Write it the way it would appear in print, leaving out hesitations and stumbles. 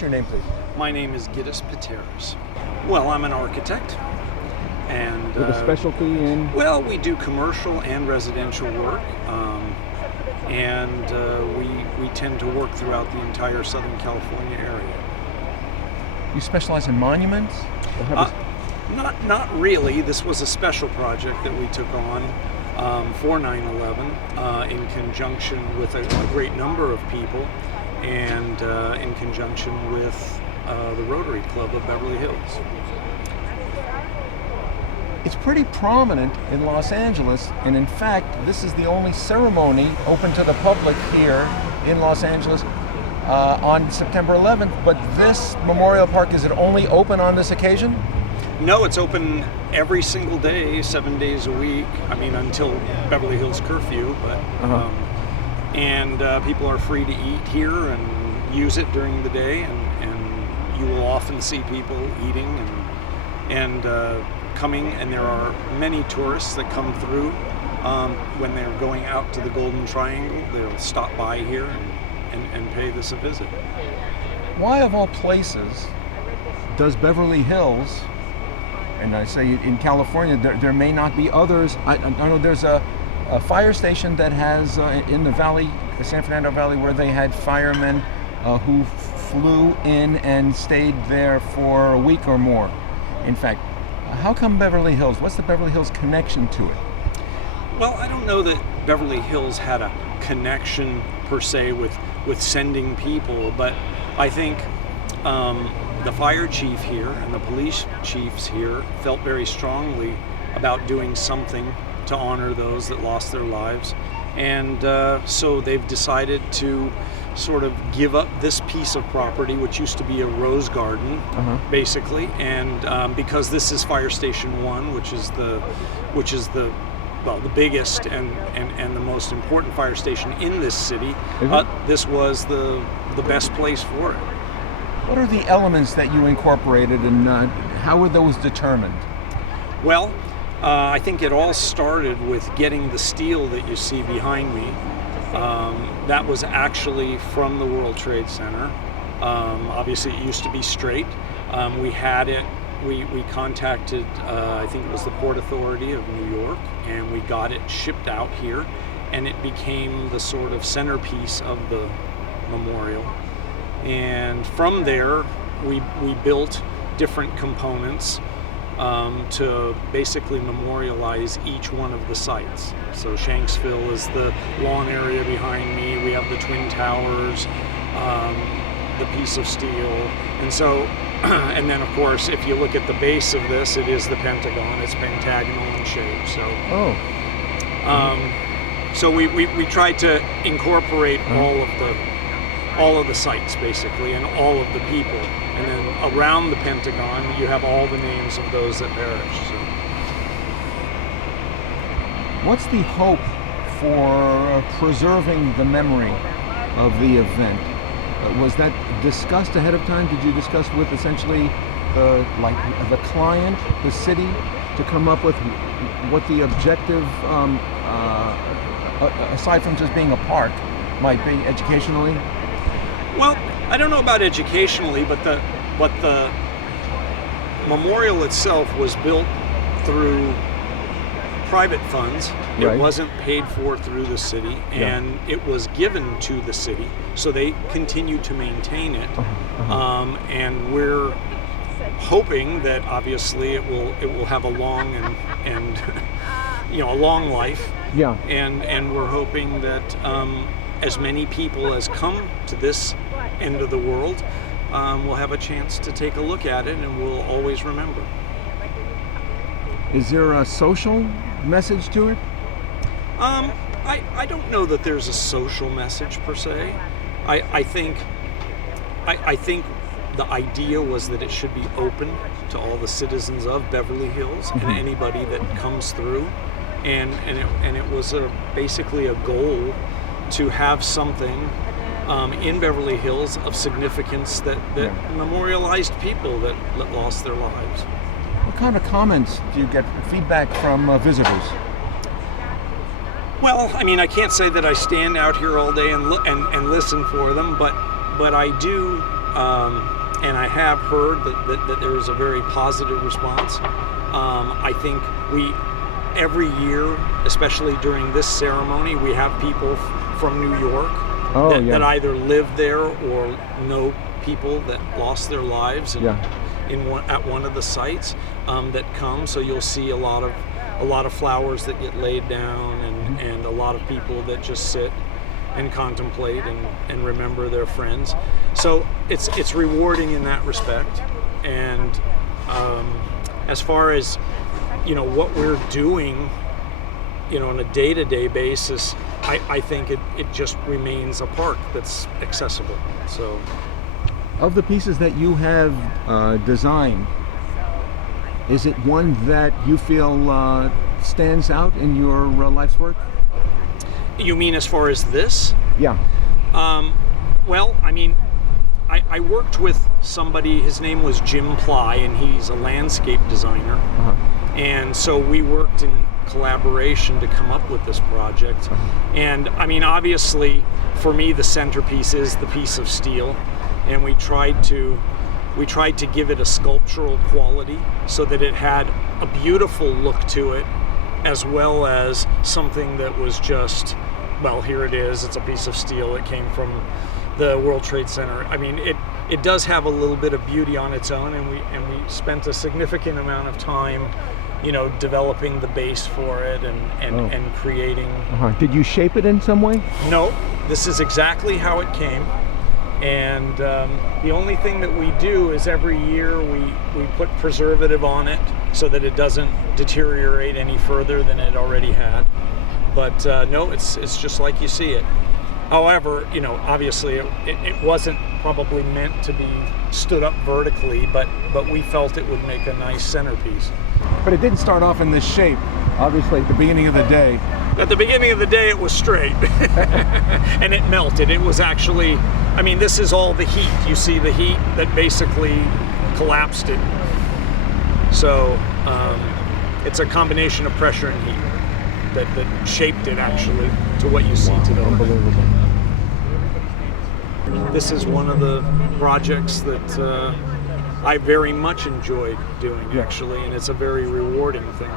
What's your name, please? My name is Gidas Peteris. Well, I'm an architect, and With a specialty in? well, we do commercial and residential work, and we tend to work throughout the entire Southern California area. You specialize in monuments? Not really. This was a special project that we took on for 9/11 in conjunction with a great number of people, and in conjunction with the Rotary Club of Beverly Hills. It's pretty prominent in Los Angeles, and in fact, this is the only ceremony open to the public here in Los Angeles on September 11th. But this Memorial Park, is it only open on this occasion? No, it's open every single day, 7 days a week. I mean, until Beverly Hills curfew, but and people are free to eat here and use it during the day, and you will often see people eating and coming, and there are many tourists that come through when they're going out to the Golden Triangle. They'll stop by here and pay this a visit. Why, of all places, does Beverly Hills, and I say in California, there may not be others. I know there's a fire station that has in the valley, the San Fernando Valley, where they had firemen who flew in and stayed there for a week or more. In fact, how come Beverly Hills? What's the Beverly Hills connection to it? Well, I don't know that Beverly Hills had a connection per se with sending people, but I think the fire chief here and the police chiefs here felt very strongly about doing something to honor those that lost their lives, and so they've decided to sort of give up this piece of property, which used to be a rose garden, basically, and because this is Fire Station 1, which is the biggest and the most important fire station in this city. This was the best place for it. What are the elements that you incorporated, and how were those determined? Well, I think it all started with getting the steel that you see behind me. That was actually from the World Trade Center. Obviously, it used to be straight. We had it. We contacted, I think it was the Port Authority of New York, and we got it shipped out here, and it became the sort of centerpiece of the memorial. And from there, we built different components to basically memorialize each one of the sites. So Shanksville is the lawn area behind me. We have the Twin Towers, the piece of steel, and so, and then of course, if you look at the base of this, it is the Pentagon. It's pentagonal in shape. So, so we tried to incorporate all of the sites basically, and all of the people. And then around the Pentagon, you have all the names of those that perished. So. What's the hope for preserving the memory of the event? Was that discussed ahead of time? Did you discuss with essentially the client, the city, to come up with what the objective, aside from just being a park, might be educationally? Well, I don't know about educationally, but the memorial itself was built through private funds. It wasn't paid for through the city, and it was given to the city, so they continue to maintain it. And we're hoping that obviously it will have a long and a long life. Yeah. And we're hoping that as many people as come to this end of the world will have a chance to take a look at it, and we'll always remember. Is there a social message to it? I don't know that there's a social message per se. I think the idea was that it should be open to all the citizens of Beverly Hills and anybody that comes through, and it was basically a goal to have something in Beverly Hills of significance that memorialized people that lost their lives. What kind of comments do you get, feedback from visitors? Well, I mean, I can't say that I stand out here all day and listen for them, but I do and I have heard that there is a very positive response. I think every year, especially during this ceremony, we have people from New York that either live there or know people that lost their lives at one of the sites that come. So you'll see a lot of flowers that get laid down, and a lot of people that just sit and contemplate and remember their friends. So it's rewarding in that respect. And as far as what we're doing on a day-to-day basis, I think it just remains a park that's accessible. So of the pieces that you have designed, is it one that you feel stands out in your life's work? You mean as far as this? Yeah. Well, I mean, I worked with somebody, his name was Jim Ply, and he's a landscape designer. And so we worked in collaboration to come up with this project. And I mean, obviously, for me, the centerpiece is the piece of steel, and we tried to give it a sculptural quality so that it had a beautiful look to it, as well as something that was just, well, here it is, it's a piece of steel, it came from the World Trade Center. I mean, it does have a little bit of beauty on its own, and we spent a significant amount of time developing the base for it and creating. Did you shape it in some way? No, this is exactly how it came. And the only thing that we do is every year we put preservative on it so that it doesn't deteriorate any further than it already had. But no, it's just like you see it. However, obviously it wasn't probably meant to be stood up vertically, but we felt it would make a nice centerpiece. But it didn't start off in this shape, obviously, at the beginning of the day. At the beginning of the day, it was straight. And it melted. It was actually, I mean, this is all the heat. You see the heat that basically collapsed it. So it's a combination of pressure and heat that shaped it, actually, to what you see today. Unbelievable. This is one of the projects that I very much enjoyed doing, actually, and it's a very rewarding thing.